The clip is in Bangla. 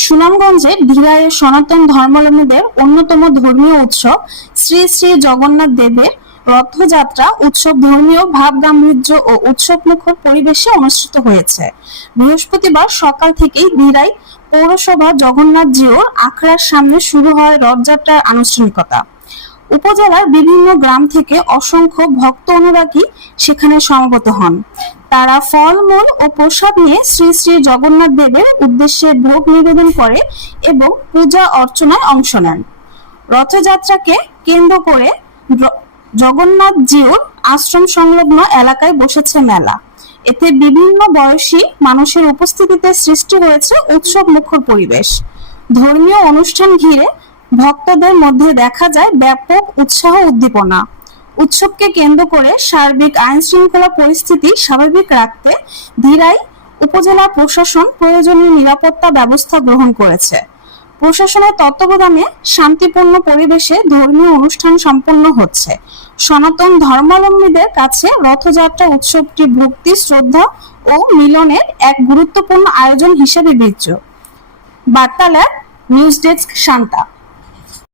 সুনামগঞ্জের ধীরায়ে সনাতন ধর্মাবলম্বীদের অন্যতম ধর্মীয় উৎসব শ্রী শ্রী জগন্নাথ দেবের রথযাত্রা উৎসব ধর্মীয় ভাব গাম্ভীর্য ও উৎসবমুখর পরিবেশে অনুষ্ঠিত হয়েছে। বৃহস্পতিবার সকাল থেকেই ধীরাই পৌরসভা জগন্নাথ জিউর আখড়ার সামনে শুরু হয় রথযাত্রার আনুষ্ঠানিকতা। উপজেলার বিভিন্ন গ্রাম থেকে অসংখ্য ভক্ত অনুরাগী সেখানে সমবেত হন। তারা ফলমূল ও প্রসাদ নিয়ে শ্রী শ্রী জগন্নাথ দেবের উদ্দেশ্যে ভোগ নিবেদন করে এবং পূজা অর্চনায় অংশ নেন। রথযাত্রাকে কেন্দ্র করে জগন্নাথ জিউর আশ্রম সংলগ্ন এলাকায় বসেছে মেলা। এতে বিভিন্ন বয়সী মানুষের উপস্থিতিতে সৃষ্টি হয়েছে উৎসব মুখর পরিবেশ। ধর্মীয় অনুষ্ঠান ঘিরে ভক্তদের মধ্যে দেখা যায় ব্যাপক উৎসাহ উদ্দীপনা। উৎসবকে কেন্দ্র করে সার্বিক আইন শৃঙ্খলা পরিস্থিতি স্বাভাবিক রাখতে ধীরাই উপজেলা প্রশাসন প্রয়োজনীয় নিরাপত্তা ব্যবস্থা গ্রহণ করেছে। প্রশাসনের তত্ত্বাবধানে শান্তিপূর্ণ পরিবেশে ধর্মীয় অনুষ্ঠান সম্পন্ন হচ্ছে। সনাতন ধর্মাবলম্বীদের কাছে রথযাত্রা উৎসবটি ভক্তি, শ্রদ্ধা ও মিলনের এক গুরুত্বপূর্ণ আয়োজন হিসেবে বিবেচ্য। বার্তালাপ, নিউজ ডেস্ক, শান্তা।